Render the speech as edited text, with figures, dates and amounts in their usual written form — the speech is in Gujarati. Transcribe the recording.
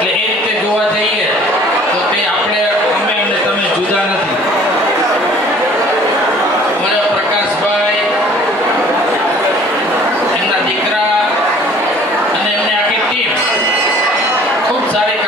એટલે એ રીતે જોવા જઈએ તો તે અમે અને તમે જુદા નથી. અમારા પ્રકાશભાઈ, એમના દીકરા અને એમની આખી ટીમ ખૂબ સારી